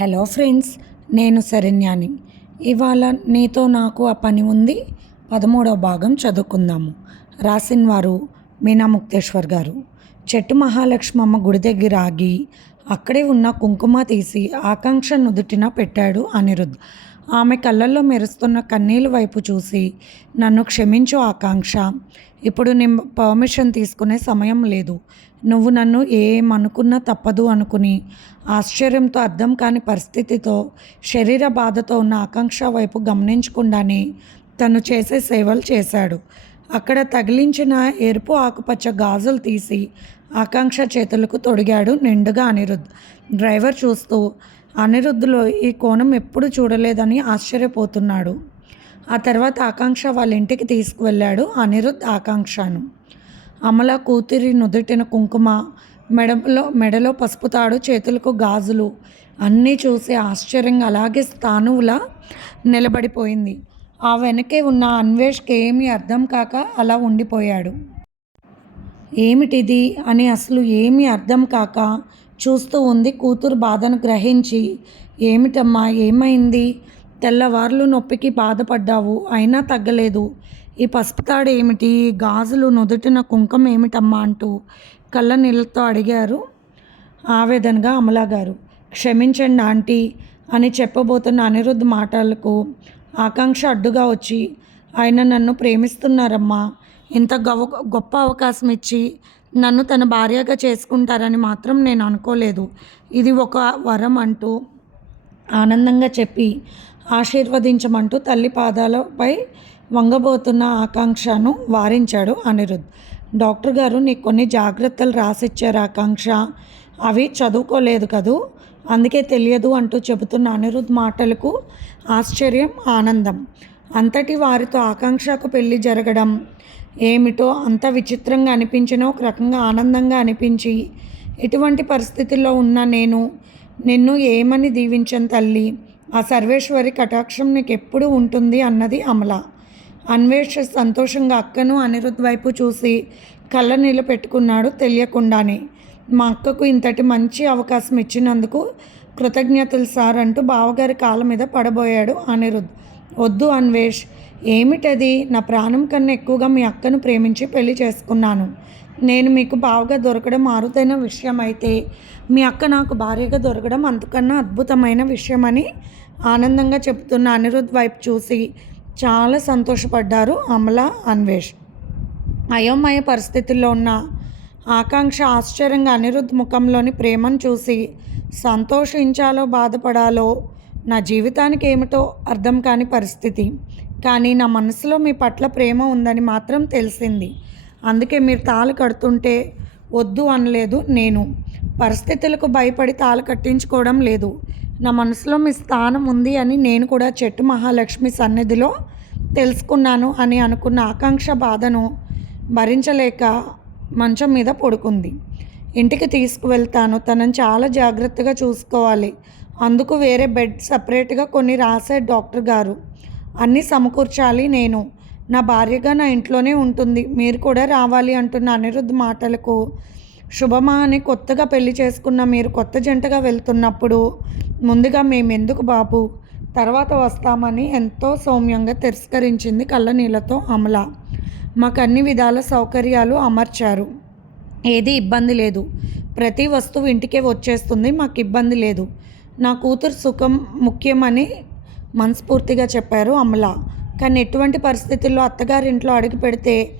Hello friends నేను శరణ్యాని. ఇవాళ నీతో నాకు ఆ పని ఉంది. పదమూడవ భాగం చదువుకుందాము. రాసిన వారు మీనా ముక్తేశ్వర్ గారు. చెట్టు మహాలక్ష్మమ్మ గుడి దగ్గర ఆగి అక్కడే ఉన్న కుంకుమ తీసి ఆకాంక్ష నుదుటిన పెట్టాడు అనిరుద్. ఆమె కళ్ళల్లో మెరుస్తున్న కన్నీళ్ళ వైపు చూసి నన్ను క్షమించు ఆకాంక్ష. ఇప్పుడు నేను పర్మిషన్ తీసుకునే సమయం లేదు. నువ్వు నన్ను ఏమనుకున్నా తప్పదు అనుకుని. ఆశ్చర్యంతో అర్థం కాని పరిస్థితితో శరీర బాధతో ఉన్న ఆకాంక్ష వైపు గమనించకుండానే తను చేసే సేవలు చేశాడు. అక్కడ తగిలించిన ఎరుపు ఆకుపచ్చ గాజులు తీసి ఆకాంక్ష చేతులకు తొడిగాడు నిండుగా అనిరుద్ధ్. డ్రైవర్ చూస్తూ అనిరుద్ధులో ఈ కోణం ఎప్పుడు చూడలేదని ఆశ్చర్యపోతున్నాడు. ఆ తర్వాత ఆకాంక్ష వాళ్ళ ఇంటికి తీసుకువెళ్ళాడు అనిరుద్ధ్ ఆకాంక్షను. అమల కూతురి నుదుటిన కుంకుమ మెడలో మెడలో పసుపు తాడు చేతులకు గాజులు అన్నీ చూసి ఆశ్చర్యంగా అలాగే స్థానువులా నిలబడిపోయింది. ఆ వెనకే ఉన్న అన్వేష్కి ఏమీ అర్థం కాక అలా ఉండిపోయాడు. ఏమిటిది అని అసలు ఏమీ అర్థం కాక చూస్తూ ఉంది కూతురు బాధను గ్రహించి. ఏమిటమ్మా ఏమైంది? తెల్లవార్లు నొప్పికి బాధపడ్డావు అయినా తగ్గలేదు. ఈ పసుపు తాడు ఏమిటి? గాజులు నుదుటిన కుంకం ఏమిటమ్మా అంటూ కళ్ళ నీళ్ళతో అడిగారు ఆవేదనగా అమలా గారు. క్షమించండి ఆంటీ అని చెప్పబోతున్న అనిరుద్ధ్ మాటలకు ఆకాంక్ష అడ్డుగా వచ్చి ఆయన నన్ను ప్రేమిస్తున్నారమ్మా. ఇంత గవ గొప్ప అవకాశం ఇచ్చి నన్ను తన భార్యగా చేసుకుంటారని మాత్రం నేను అనుకోలేదు. ఇది ఒక వరం అంటూ ఆనందంగా చెప్పి ఆశీర్వదించమంటూ తల్లి పాదాలపై వంగబోతున్న ఆకాంక్షను వారించాడు అనిరుద్. డాక్టర్ గారు నీకు కొన్ని జాగ్రత్తలు రాసిచ్చారు ఆకాంక్ష. అవి చదువుకోలేదు కదూ? అందుకే తెలియదు అంటూ చెబుతున్న అనిరుద్ మాటలకు ఆశ్చర్యం ఆనందం. అంతటి వారితో ఆకాంక్షకు పెళ్ళి జరగడం ఏమిటో అంత విచిత్రంగా అనిపించిన ఒక రకంగా ఆనందంగా అనిపించి ఎటువంటి పరిస్థితుల్లో ఉన్న నేను నిన్ను ఏమని దీవించను తల్లి? ఆ సర్వేశ్వరి కటాక్షం నీకు ఎప్పుడు ఉంటుంది అన్నది అమల. అన్వేష్ సంతోషంగా అక్కను అనిరుద్ వైపు చూసి కళ్ళ నీళ్ళు పెట్టుకున్నాడు తెలియకుండానే. మా అక్కకు ఇంతటి మంచి అవకాశం ఇచ్చినందుకు కృతజ్ఞతలు సార్ అంటూ బావగారి కాళ్ళ మీద పడబోయాడు అనిరుద్ వద్దు అన్వేష్ ఏమిటది? నా ప్రాణం కన్నా ఎక్కువగా మీ అక్కను ప్రేమించి పెళ్ళి చేసుకున్నాను. నేను మీకు బావగా దొరకడం అరుదైన విషయం అయితే మీ అక్క నాకు భార్యగా దొరకడం అంతకన్నా అద్భుతమైన విషయమని ఆనందంగా చెప్తున్న అనిరుద్ వైపు చూసి చాలా సంతోషపడ్డారు అమల అన్వేష్. అయోమయ పరిస్థితుల్లో ఉన్న ఆకాంక్ష ఆశ్చర్యంగా అనిరుద్ధ్ ముఖంలోని ప్రేమను చూసి సంతోషించాలో బాధపడాలో నా జీవితానికి ఏమిటో అర్థం కాని పరిస్థితి. కానీ నా మనసులో మీ పట్ల ప్రేమ ఉందని మాత్రం తెలిసింది. అందుకే మీరు తాళి కడుతుంటే వద్దు అనలేదు నేను. పరిస్థితులకు భయపడి తాళి కట్టించుకోవడం లేదు. నా మనసులో మీ స్థానం ఉంది అని నేను కూడా చెట్టు మహాలక్ష్మి సన్నిధిలో తెలుసుకున్నాను అని అనుకున్న ఆకాంక్ష బాధను భరించలేక మంచం మీద పడుకుంది. ఇంటికి తీసుకువెళ్తాను. తనని చాలా జాగ్రత్తగా చూసుకోవాలి. అందుకు వేరే బెడ్ సపరేట్గా కొన్ని రాసే డాక్టర్ గారు. అన్నీ సమకూర్చాలి నేను. నా భార్యగా నా ఇంట్లోనే ఉంటుంది. మీరు కూడా రావాలి అంటున్న అనిరుద్ధ్ మాటలకు శుభమా అని కొత్తగా పెళ్ళి చేసుకున్న మీరు కొత్త జంటగా వెళ్తున్నప్పుడు ముందుగా మేమెందుకు బాబు? తర్వాత వస్తామని ఎంతో సౌమ్యంగా తిరస్కరించింది కళ్ళనీళ్ళతో అమల. మాకు అన్ని విధాల సౌకర్యాలు అమర్చారు. ఏది ఇబ్బంది లేదు. ప్రతి వస్తువు ఇంటికే వచ్చేస్తుంది మాకు ఇబ్బంది లేదు. నా కూతురు సుఖం ముఖ్యమని మనస్ఫూర్తిగా చెప్పారు అమల. కానీ ఎటువంటి పరిస్థితుల్లో అత్తగారింట్లో అడుగు పెడితే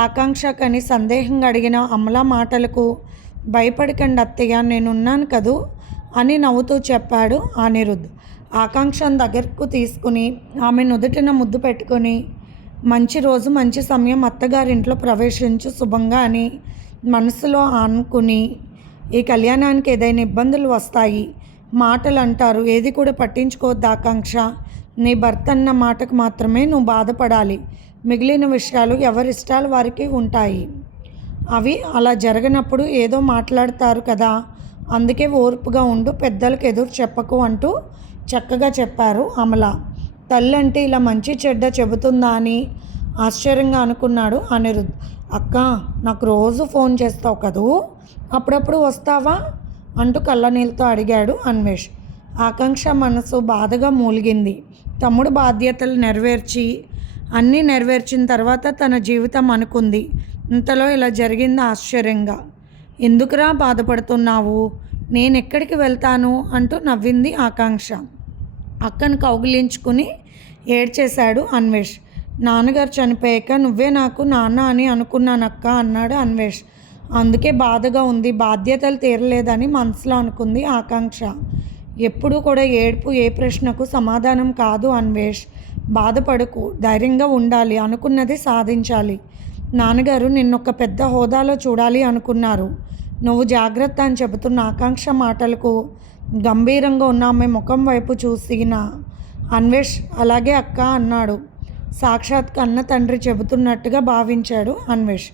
ఆకాంక్ష కని సందేహంగా అడిగిన అమల మాటలకు భయపడకండి అత్తయ్య నేనున్నాను కదూ అని నవ్వుతూ చెప్పాడు అనిరుద్ధ్ ఆకాంక్షను దగ్గరకు తీసుకుని ఆమె నుదుటిన ముద్దు పెట్టుకొని మంచి రోజు మంచి సమయం అత్తగారింట్లో ప్రవేశించు శుభంగా అని మనసులో అనుకుని ఈ కళ్యాణానికి ఏదైనా ఇబ్బందులు వస్తాయి మాటలు అంటారు ఏది కూడా పట్టించుకోవద్దు ఆకాంక్ష. నీ భర్త అన్న మాటకు మాత్రమే నువ్వు బాధపడాలి. మిగిలిన విషయాలు ఎవరిష్టాలు వారికి ఉంటాయి. అవి అలా జరగనప్పుడు ఏదో మాట్లాడతారు కదా అందుకే ఓర్పుగా ఉండు పెద్దలకు ఎదురు చెప్పకు అంటూ చక్కగా చెప్పారు అమల. తల్లి అంటే ఇలా మంచి చెడ్డ చెబుతుందా అని ఆశ్చర్యంగా అనుకున్నాడు అనిరుద్. అక్క నాకు రోజు ఫోన్ చేస్తావు కదూ? అప్పుడప్పుడు వస్తావా? అంటూ కళ్ళనీళ్ళతో అడిగాడు అన్వేష్. ఆకాంక్ష మనసు బాధగా మూలిగింది. తమ్ముడు బాధ్యతలు నెరవేర్చి అన్నీ నెరవేర్చిన తర్వాత తన జీవితం అనుకుంది. ఇంతలో ఇలా జరిగింది ఆశ్చర్యంగా. ఎందుకురా బాధపడుతున్నావు? నేను ఎక్కడికి వెళ్తాను? అంటూ నవ్వింది ఆకాంక్ష. అక్కను కౌగిలించుకుని ఏడ్చేశాడు అన్వేష్. నాన్నగారు చనిపోయాక నువ్వే నాకు నాన్న అని అనుకున్నానక్క అన్నాడు అన్వేష్. అందుకే బాధగా ఉంది. బాధ్యతలు తీరలేదని మనసులో అనుకుంది ఆకాంక్ష. ఎప్పుడూ కూడా ఏడుపు ఏ ప్రశ్నకు సమాధానం కాదు అన్వేష్. బాధపడకు ధైర్యంగా ఉండాలి అనుకున్నది సాధించాలి. నాన్నగారు నిన్నొక పెద్ద హోదాలో చూడాలి అనుకున్నారు. నువ్వు జాగ్రత్త అని చెబుతున్న ఆకాంక్ష మాటలకు గంభీరంగా ఉన్న ఆమె ముఖం వైపు చూసిన అన్వేష్ అలాగే అక్క అన్నాడు. సాక్షాత్ కన్న తండ్రి చెబుతున్నట్టుగా భావించాడు అన్వేష్.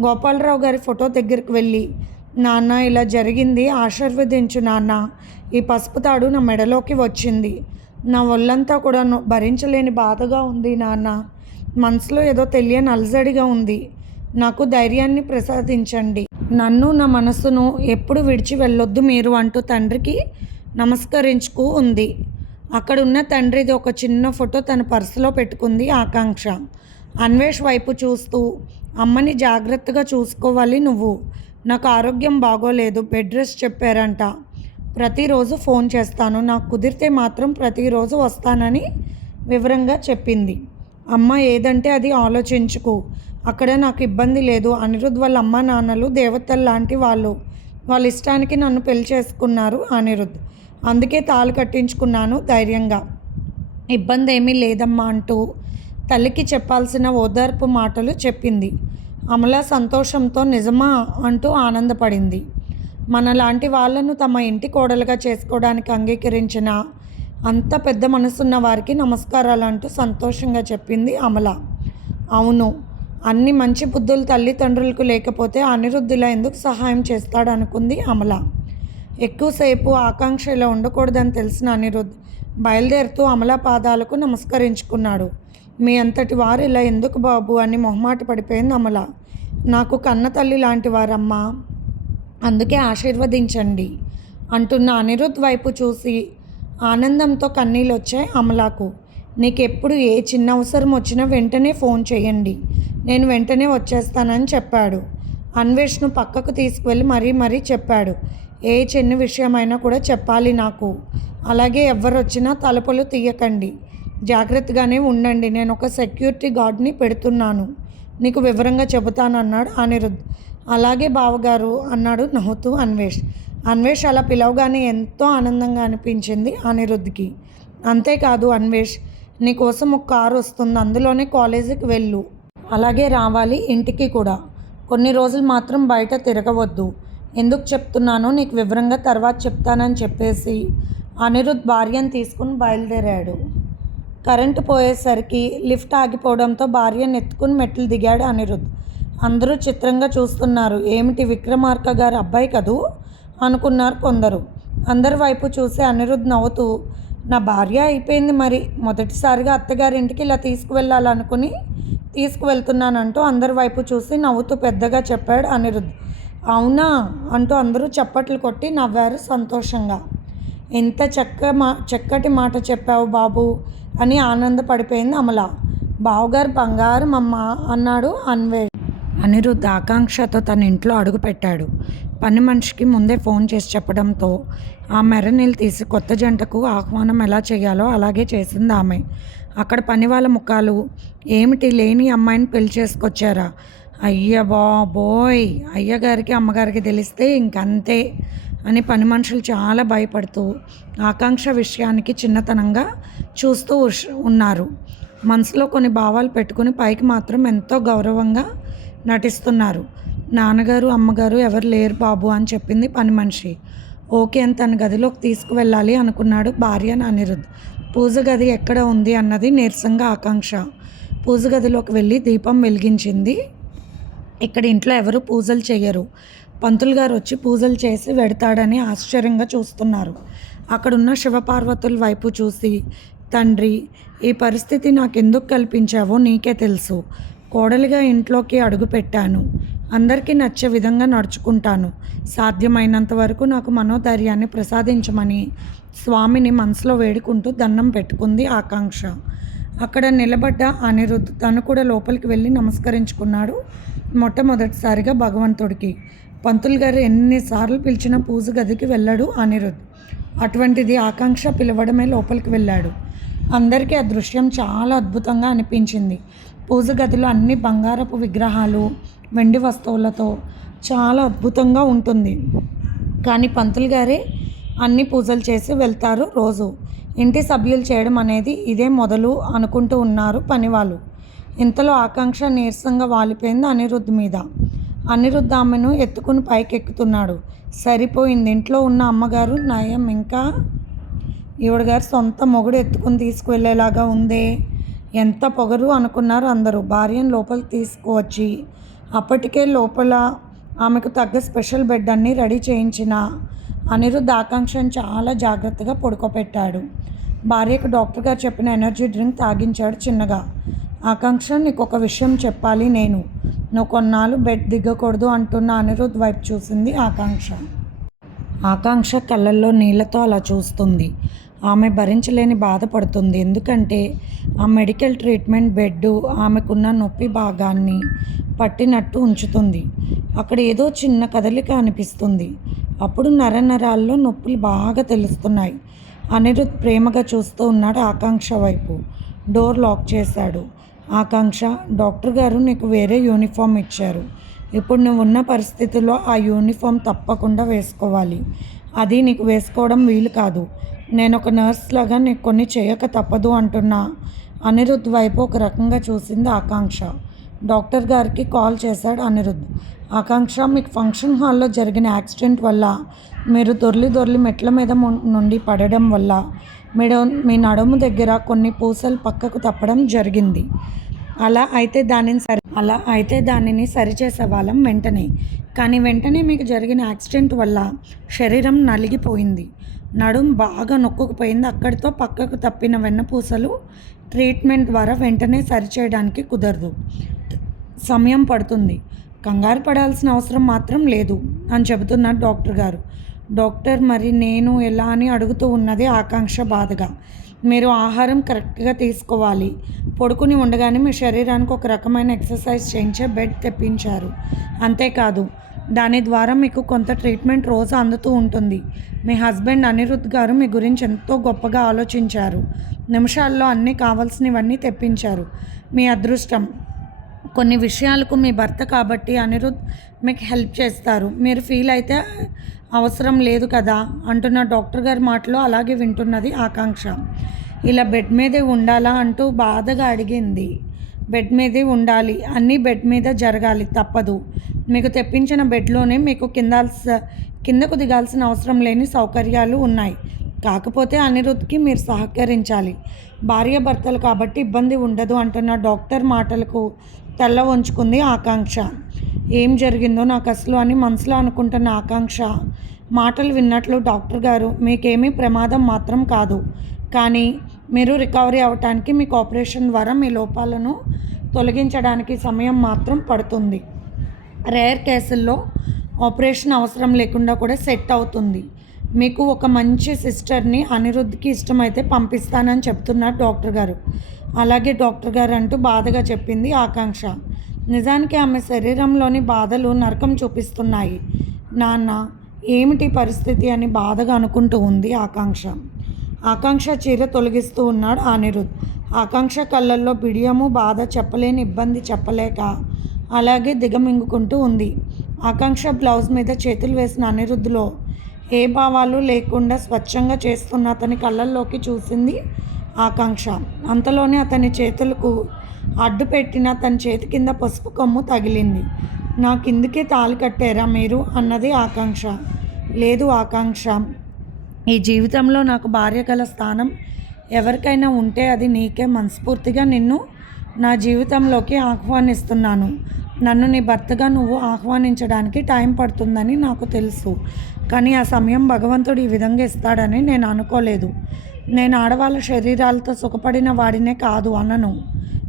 గోపాలరావు గారి ఫోటో దగ్గరికి వెళ్ళి నాన్న ఇలా జరిగింది ఆశీర్వదించు నాన్న. ఈ పసుపు తాడు నా మెడలోకి వచ్చింది. నా ఒళ్ళంతా కూడా భరించలేని బాధగా ఉంది నాన్న. మనసులో ఏదో తెలియని అలజడిగా ఉంది. నాకు ధైర్యాన్ని ప్రసాదించండి. నన్ను నా మనసును ఎప్పుడు విడిచి వెళ్ళొద్దు మీరు అంటూ తండ్రికి నమస్కరించుకు ఉంది. అక్కడున్న తండ్రిది ఒక చిన్న ఫోటో తన పర్సులో పెట్టుకుంది ఆకాంక్ష. అన్వేష్ వైపు చూస్తూ అమ్మని జాగ్రత్తగా చూసుకోవాలి నువ్వు. నాకు ఆరోగ్యం బాగోలేదు. బెడ్ రెస్ట్ చెప్పారంట. ప్రతిరోజు ఫోన్ చేస్తాను. నాకు కుదిరితే మాత్రం ప్రతిరోజు వస్తానని వివరంగా చెప్పింది. అమ్మ ఏదంటే అది ఆలోచించుకు. అక్కడ నాకు ఇబ్బంది లేదు. అనిరుద్ వాళ్ళ అమ్మ నాన్నలు దేవతలు లాంటి వాళ్ళు. వాళ్ళ ఇష్టానికి నన్ను పెళ్ళి చేసుకున్నారు అనిరుద్. అందుకే తాళి కట్టించుకున్నాను ధైర్యంగా. ఇబ్బంది ఏమీ లేదమ్మా అంటూ తల్లికి చెప్పాల్సిన ఓదార్పు మాటలు చెప్పింది. అమల సంతోషంతో నిజమా? అంటూ ఆనందపడింది. మనలాంటి వాళ్ళను తమ ఇంటి కోడలుగా చేసుకోవడానికి అంగీకరించిన అంత పెద్ద మనసున్న వారికి నమస్కారాలు అంటూ సంతోషంగా చెప్పింది అమల. అవును అన్ని మంచి బుద్ధులు తల్లిదండ్రులకు లేకపోతే అనిరుద్ధుల ఎందుకు సహాయం చేస్తాడు అనుకుంది అమల. ఎక్కువసేపు ఆకాంక్ష ఇలా ఉండకూడదని తెలిసిన అనిరుద్ బయలుదేరుతూ అమల పాదాలకు నమస్కరించుకున్నాడు. మీ అంతటి వారు ఇలా ఎందుకు బాబు అని మొహమాట పడిపోయింది అమల. నాకు కన్న తల్లి లాంటి వారమ్మా. అందుకే ఆశీర్వదించండి అంటున్న అనిరుద్ వైపు చూసి ఆనందంతో కన్నీళ్ళు వచ్చాయి అమలాకు. నీకెప్పుడు ఏ చిన్న అవసరం వచ్చినా వెంటనే ఫోన్ చేయండి. నేను వెంటనే వచ్చేస్తానని చెప్పాడు. అన్వేష్ను పక్కకు తీసుకువెళ్ళి మరీ మరీ చెప్పాడు. ఏ చిన్న విషయమైనా కూడా చెప్పాలి నాకు. అలాగే ఎవరు వచ్చినా తలుపులు తీయకండి. జాగ్రత్తగానే ఉండండి. నేను ఒక సెక్యూరిటీ గార్డ్ని పెడుతున్నాను. నీకు వివరంగా చెబుతాను అన్నాడు అనిరుద్ అలాగే బావగారు అన్నాడు నవ్వుతూ అన్వేష్. అన్వేష్ అలా పిలవగానే ఎంతో ఆనందంగా అనిపించింది అనిరుద్ధ్కి. అంతేకాదు అన్వేష్ నీకోసం ఒక కారు వస్తుంది అందులోనే కాలేజీకి వెళ్ళు. అలాగే రావాలి ఇంటికి కూడా. కొన్ని రోజులు మాత్రం బయట తిరగవద్దు. ఎందుకు చెప్తున్నానో నీకు వివరంగా తర్వాత చెప్తానని చెప్పేసి అనిరుద్ భార్యను తీసుకుని బయలుదేరాడు. కరెంటు పోయేసరికి లిఫ్ట్ ఆగిపోవడంతో భార్యను ఎత్తుకుని మెట్లు దిగాడు అనిరుద్. అందరూ చిత్రంగా చూస్తున్నారు. ఏమిటి విక్రమార్క గారి అబ్బాయి కదూ? అనుకున్నారు కొందరు. అందరి వైపు చూసి అనిరుద్ధ్ నవ్వుతూ నా భార్య అయిపోయింది మరి. మొదటిసారిగా అత్తగారింటికి ఇలా తీసుకువెళ్ళాలనుకుని తీసుకువెళ్తున్నానంటూ అందరి వైపు చూసి నవ్వుతూ పెద్దగా చెప్పాడు అనిరుద్ధ్. అవునా? అంటూ అందరూ చప్పట్లు కొట్టి నవ్వారు సంతోషంగా. ఎంత చక్క మా చక్కటి మాట చెప్పావు బాబు? అని ఆనందపడిపోయింది అమల. బావుగారు బంగారం అమ్మ అన్నాడు అన్వేష్ అనిరుద్ధ్ ఆకాంక్షతో తన ఇంట్లో అడుగుపెట్టాడు. పని మనిషికి ముందే ఫోన్ చేసి చెప్పడంతో ఆ మెరనీళ్ళు తీసి కొత్త జంటకు ఆహ్వానం ఎలా చేయాలో అలాగే చేసింది ఆమె. అక్కడ పని వాళ్ళ ముఖాలు ఏమిటి లేని అమ్మాయిని పెళ్ళి చేసుకొచ్చారా? అయ్య బాబోయ్ అయ్యగారికి అమ్మగారికి తెలిస్తే ఇంకంతే అని పని మనుషులు చాలా భయపడుతూ ఆకాంక్ష విషయానికి చిన్నతనంగా చూస్తూ ఉన్నారు. మనసులో కొన్ని భావాలు పెట్టుకుని పైకి మాత్రం ఎంతో గౌరవంగా నటిస్తున్నారు. నాన్నగారు అమ్మగారు ఎవరు లేరు బాబు అని చెప్పింది పని మనిషి. ఓకే అని తన గదిలోకి తీసుకువెళ్ళాలి అనుకున్నాడు భార్య అనిరుద్. పూజ గది ఎక్కడ ఉంది అన్నది నీరసంగా ఆకాంక్ష. పూజ గదిలోకి వెళ్ళి దీపం వెలిగించింది. ఇక్కడ ఇంట్లో ఎవరు పూజలు చేయరు పంతులు గారు వచ్చి పూజలు చేసి వెడతాడని ఆశ్చర్యంగా చూస్తున్నారు. అక్కడున్న శివపార్వతుల వైపు చూసి తండ్రి ఈ పరిస్థితి నాకెందుకు కల్పించావో నీకే తెలుసు. కోడలిగా ఇంట్లోకి అడుగు పెట్టాను. అందరికీ నచ్చే విధంగా నడుచుకుంటాను. సాధ్యమైనంత వరకు నాకు మనోధైర్యాన్ని ప్రసాదించమని స్వామిని మనసులో వేడుకుంటూ దండం పెట్టుకుంది ఆకాంక్ష. అక్కడ నిలబడ్డ అనిరుద్ధ్ తను కూడా లోపలికి వెళ్ళి నమస్కరించుకున్నాడు. మొట్టమొదటిసారిగా భగవంతుడికి. పంతులు గారు ఎన్నిసార్లు పిలిచిన పూజ గదికి వెళ్ళాడు అనిరుద్ధ్. అటువంటిది ఆకాంక్ష పిలవడమే లోపలికి వెళ్ళాడు. అందరికీ ఆ దృశ్యం చాలా అద్భుతంగా అనిపించింది. పూజ గదిలో అన్ని బంగారపు విగ్రహాలు వెండి వస్తువులతో చాలా అద్భుతంగా ఉంటుంది. కానీ పంతులు గారే అన్ని పూజలు చేసి వెళ్తారు రోజు. ఇంటి సభ్యులు చేయడం అనేది ఇదే మొదలు అనుకుంటూ ఉన్నారు పనివాళ్ళు. ఇంతలో ఆకాంక్ష నీరసంగా వాలిపోయింది అనిరుద్ధ్ మీద. అనిరుద్ధ్ ఆమెను ఎత్తుకుని పైకెక్కుతున్నాడు. సరిపోయింది. ఇంట్లో ఉన్న అమ్మగారు నయం ఇంకా? ఈవిడ గారు సొంత మొగుడు ఎత్తుకుని తీసుకువెళ్ళేలాగా ఉందే? ఎంత పొగరు అనుకున్నారు అందరూ. భార్యను లోపలికి తీసుకువచ్చి అప్పటికే లోపల ఆమెకు తగ్గ స్పెషల్ బెడ్ అన్ని రెడీ చేయించిన అనిరుద్ధ ఆకాంక్షను చాలా జాగ్రత్తగా పడుకోబెట్టాడు. భార్యకు డాక్టర్ గారు చెప్పిన ఎనర్జీ డ్రింక్ తాగించాడు చిన్నగా. ఆకాంక్ష నీకు ఒక విషయం చెప్పాలి నేను. నువ్వు కొన్నాళ్ళు బెడ్ దిగకూడదు అంటున్న అనిరుద్ధ్ వైపు చూసింది ఆకాంక్ష. ఆకాంక్ష కళ్ళల్లో నీళ్ళతో అలా చూస్తుంది. ఆమె భరించలేని బాధపడుతుంది ఎందుకంటే ఆ మెడికల్ ట్రీట్మెంట్ బెడ్ ఆమెకున్న నొప్పి భాగాన్ని పట్టినట్టు ఉంచుతుంది. అక్కడ ఏదో చిన్న కదలిక అనిపిస్తుంది. అప్పుడు నరనరాల్లో నొప్పులు బాగా తెలుస్తున్నాయి. అనిరుద్ ప్రేమగా చూస్తూ ఉన్నాడు ఆకాంక్ష వైపు. డోర్ లాక్ చేశాడు. ఆకాంక్ష డాక్టర్ గారు నీకు వేరే యూనిఫామ్ ఇచ్చారు. ఇప్పుడు నువ్వు ఉన్న పరిస్థితుల్లో ఆ యూనిఫామ్ తప్పకుండా వేసుకోవాలి. అది నీకు వేసుకోవడం వీలు కాదు. నేను ఒక నర్స్ లాగా నీకు కొన్ని చేయక తప్పదు అంటున్నా. అనిరుద్ వైపు ఒక రకంగా చూసింది ఆకాంక్ష. డాక్టర్ గారికి కాల్ చేశాడు అనిరుద్ ఆకాంక్ష మీకు ఫంక్షన్ హాల్లో జరిగిన యాక్సిడెంట్ వల్ల మీరు దొర్లి దొర్లి మెట్ల మీద నుండి పడడం వల్ల మీరు మీ నడుము దగ్గర కొన్ని పూసలు పక్కకు తప్పడం జరిగింది. అలా అయితే దానిని సరి అలా అయితే దానిని సరిచేసే వాళ్ళం వెంటనే. కానీ వెంటనే మీకు జరిగిన యాక్సిడెంట్ వల్ల శరీరం నలిగిపోయింది. నడుం బాగా నొక్కుపోయింది అక్కడితో పక్కకు తప్పిన వెన్నపూసలు ట్రీట్మెంట్ ద్వారా వెంటనే సరిచేయడానికి కుదరదు. సమయం పడుతుంది. కంగారు పడాల్సిన అవసరం మాత్రం లేదు అని చెబుతున్నారు డాక్టర్ గారు. డాక్టర్ మరి నేను ఎలా అని అడుగుతూ ఉన్నది ఆకాంక్ష బాధగా. మీరు ఆహారం కరెక్ట్గా తీసుకోవాలి. పడుకుని ఉండగానే మీ శరీరానికి ఒక రకమైన ఎక్సర్సైజ్ చేయించే బెడ్ తెప్పించారు. అంతేకాదు దాని ద్వారా మీకు కొంత ట్రీట్మెంట్ రోజు అందుతూ ఉంటుంది. మీ హస్బెండ్ అనిరుద్ గారు మీ గురించి ఎంతో గొప్పగా ఆలోచించారు. నిమిషాల్లో అన్నీ కావాల్సినవన్నీ తెప్పించారు. మీ అదృష్టం. కొన్ని విషయాలకు మీ భర్త కాబట్టి అనిరుద్ మీకు హెల్ప్ చేస్తారు. మీరు ఫీల్ అయితే అవసరం లేదు కదా? అంటున్న డాక్టర్ గారి మాటలో అలాగే వింటున్నది ఆకాంక్ష. ఇలా బెడ్ మీదే ఉండాలా అంటూ బాధగా అడిగింది. బెడ్ మీదే ఉండాలి. అన్నీ బెడ్ మీద జరగాలి. తప్పదు. మీకు తెప్పించిన బెడ్లోనే మీకు కింద కిందకు దిగాల్సిన అవసరం లేని సౌకర్యాలు ఉన్నాయి. కాకపోతే అనిరుద్ధ్కి మీరు సహకరించాలి. భార్యాభర్తలు కాబట్టి ఇబ్బంది ఉండదు అంటున్న డాక్టర్ మాటలకు తెల్ల వంచుకుంది ఆకాంక్ష. ఏం జరిగిందో నాకు అసలు అని మనసులో అనుకుంటున్న ఆకాంక్ష. మాటలు విన్నట్లు డాక్టర్ గారు మీకేమీ ప్రమాదం మాత్రం కాదు. కానీ మీరు రికవరీ అవ్వటానికి మీకు ఆపరేషన్ ద్వారా మీ లోపాలను తొలగించడానికి సమయం మాత్రం పడుతుంది. రేర్ కేసుల్లో ఆపరేషన్ అవసరం లేకుండా కూడా సెట్ అవుతుంది. మీకు ఒక మంచి సిస్టర్ని అనిరుద్ధ్కి ఇష్టమైతే పంపిస్తానని చెప్తున్నారు డాక్టర్ గారు. అలాగే డాక్టర్ గారు అంటూ బాధగా చెప్పింది ఆకాంక్ష. నిజానికి ఆమె శరీరంలోని బాధలు నరకం చూపిస్తున్నాయి. నాన్న ఏమిటి పరిస్థితి అని బాధగా అనుకుంటూ ఉంది ఆకాంక్ష. ఆకాంక్ష చీర తొలగిస్తూ ఉన్నాడు అనిరుద్ ఆకాంక్ష కళ్ళల్లో బిడియము బాధ చెప్పలేని ఇబ్బంది చెప్పలేక అలాగే దిగమింగుకుంటూ ఉంది. ఆకాంక్ష బ్లౌజ్ మీద చేతులు వేసిన అనిరుద్ధ్లో ఏ భావాలు లేకుండా స్వచ్ఛంగా చేస్తున్న అతని కళ్ళల్లోకి చూసింది ఆకాంక్ష. అంతలోనే అతని చేతులకు అడ్డు పెట్టిన తన చేతి కింద పసుపు కొమ్ము తగిలింది. నా కిందికి తాళి కట్టారా మీరు? అన్నది ఆకాంక్ష. లేదు ఆకాంక్ష. ఈ జీవితంలో నాకు భార్య గల స్థానం ఎవరికైనా ఉంటే అది నీకే మనస్ఫూర్తిగా నిన్ను నా జీవితంలోకి ఆహ్వానిస్తున్నాను. నన్ను నీ భర్తగా నువ్వు ఆహ్వానించడానికి టైం పడుతుందని నాకు తెలుసు. కానీ ఆ సమయం భగవంతుడు ఈ విధంగా ఇస్తాడని నేను అనుకోలేదు. నేను ఆడవాళ్ళ శరీరాలతో సుఖపడిన వాడినే కాదు అనను.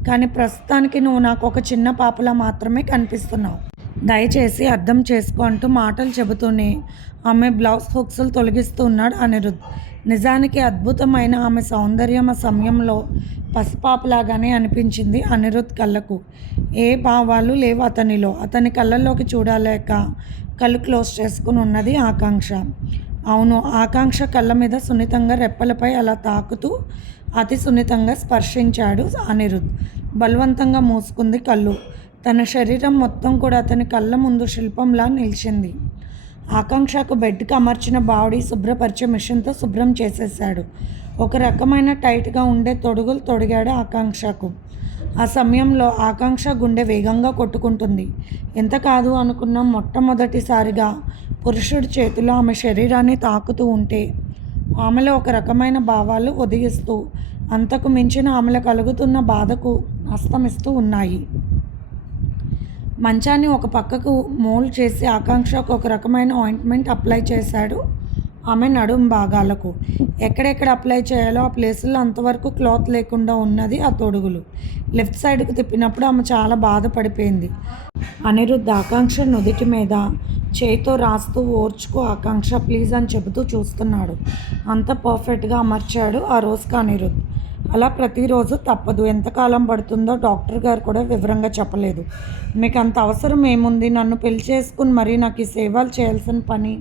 కానీ ప్రస్తుతానికి నువ్వు నాకు ఒక చిన్న పాపలా మాత్రమే కనిపిస్తున్నావు. దయచేసి అర్థం చేసుకో అంటూ మాటలు చెబుతూనే ఆమె బ్లౌజ్ హుక్స్లు తొలగిస్తూ ఉన్నాడు అనిరుద్ధ్ నిజానికి అద్భుతమైన ఆమె సౌందర్యం ఆ సమయంలో పసిపాపలాగానే అనిపించింది అనిరుద్ధ్ కళ్ళకు. ఏ భావాలు లేవు అతనిలో. అతని కళ్ళల్లోకి చూడలేక కళ్ళు క్లోజ్ చేసుకుని ఉన్నది ఆకాంక్ష. అవును ఆకాంక్ష కళ్ళ మీద సున్నితంగా రెప్పలపై అలా తాకుతూ అతి సున్నితంగా స్పర్శించాడు అనిరుద్ధ్ బలవంతంగా మూసుకుంది కళ్ళు. తన శరీరం మొత్తం కూడా అతని కళ్ళ ముందు శిల్పంలా నిలిచింది. ఆకాంక్షకు బెడ్కి అమర్చిన బాడీ శుభ్రపరిచే మిషన్తో శుభ్రం చేసేశాడు. ఒక రకమైన టైట్గా ఉండే తొడుగులు తొడిగాడు ఆకాంక్షకు. ఆ సమయంలో ఆకాంక్ష గుండె వేగంగా కొట్టుకుంటుంది. ఎంత కాదు అనుకున్న మొట్టమొదటిసారిగా పురుషుడి చేతిలో ఆమె శరీరాన్ని తాకుతూ ఉంటే ఆమెలో ఒక రకమైన భావాలు ఉదయిస్తూ అంతకు మించిన ఆమెలో కలుగుతున్న బాధకు అస్తమిస్తూ ఉన్నాయి. మంచాన్ని ఒక పక్కకు మోల్డ్ చేసి ఆకాంక్షకు ఒక రకమైన ఆయింట్మెంట్ అప్లై చేశాడు ఆమె నడుం భాగాలకు. ఎక్కడెక్కడ అప్లై చేయాలో ఆ ప్లేసుల్లో అంతవరకు క్లాత్ లేకుండా ఉన్నది ఆ తొడుగులు. లెఫ్ట్ సైడ్కు తిప్పినప్పుడు ఆమె చాలా బాధపడిపోయింది. అనిరుద్ధ ఆకాంక్ష నుదుటి మీద చేయితో రాస్తూ ఓర్చుకో ఆకాంక్ష ప్లీజ్ అని చెబుతూ చూస్తున్నాడు. అంత పర్ఫెక్ట్గా అమర్చాడు ఆ రోజుకి అనిరుద్ధ్. అలా ప్రతిరోజు తప్పదు. ఎంతకాలం పడుతుందో డాక్టర్ గారు కూడా వివరంగా చెప్పలేదు. మీకు అంత అవసరం ఏముంది? నన్ను పెళ్ళి చేసుకుని మరీ నాకు ఈ సేవలు చేయాల్సిన పని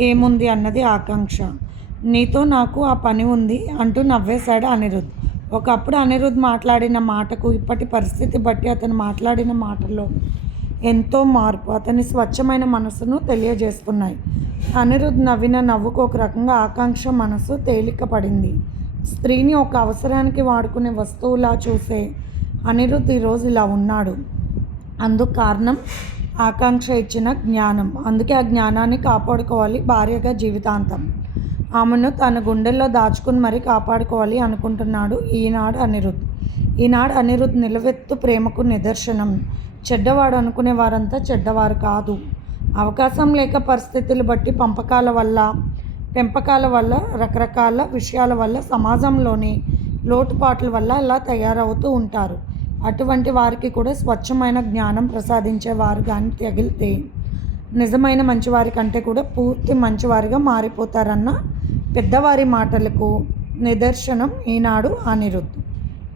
ఏముంది? అన్నది ఆకాంక్ష. నీతో నాకు ఆ పని ఉంది అంటూ నవ్వేశాడు అనిరుద్ధ్ ఒకప్పుడు అనిరుద్ధ్ మాట్లాడిన మాటకు ఇప్పటి పరిస్థితి బట్టి అతను మాట్లాడిన మాటలో ఎంతో మార్పు అతని స్వచ్ఛమైన మనసును తెలియజేస్తున్నాయి. అనిరుద్ధ్ నవ్విన నవ్వుకు ఒక రకంగా ఆకాంక్ష మనసు తేలిక పడింది స్త్రీని ఒక అవసరానికి వాడుకునే వస్తువులా చూసే అనిరుద్ ఈరోజు ఇలా ఉన్నాడు. అందుకు కారణం ఆకాంక్ష ఇచ్చిన జ్ఞానం. అందుకే ఆ జ్ఞానాన్ని కాపాడుకోవాలి భార్యగా జీవితాంతం. ఆమెను తన గుండెల్లో దాచుకుని మరీ కాపాడుకోవాలి అనుకుంటున్నాడు ఈనాడు అనిరుద్ధ్. ఈనాడు అనిరుద్ధ్ నిలవెత్తు ప్రేమకు నిదర్శనం. చెడ్డవాడు అనుకునే వారంతా చెడ్డవారు కాదు. అవకాశం లేక పరిస్థితులు బట్టి పంపకాల వల్ల పెంపకాల వల్ల రకరకాల విషయాల వల్ల సమాజంలోని లోటుపాట్ల వల్ల ఇలా తయారవుతూ ఉంటారు. అటువంటి వారికి కూడా స్వచ్ఛమైన జ్ఞానం ప్రసాదించే వారు కానీ తగిలితే నిజమైన మంచివారి కంటే కూడా పూర్తి మంచివారిగా మారిపోతారన్న పెద్దవారి మాటలకు నిదర్శనం ఈనాడు అనిరుద్ధ్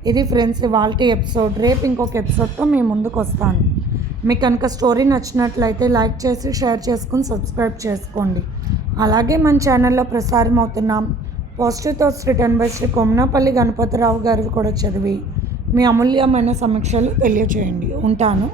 ఇది ఫ్రెండ్స్ ఇవాళ ఎపిసోడ్. రేపు ఇంకొక ఎపిసోడ్తో మీ ముందుకు వస్తాను మీకు కనుక స్టోరీ నచ్చినట్లయితే లైక్ చేసి షేర్ చేసుకుని సబ్స్క్రైబ్ చేసుకోండి. అలాగే మన ఛానల్లో ప్రసారం అవుతున్నాం. Positive thoughts written by Shri Kommanapalli Ganapathirao గారు కూడా చదివి మీ అమూల్యమైన సమీక్షలు తెలియచేయండి. ఉంటాను.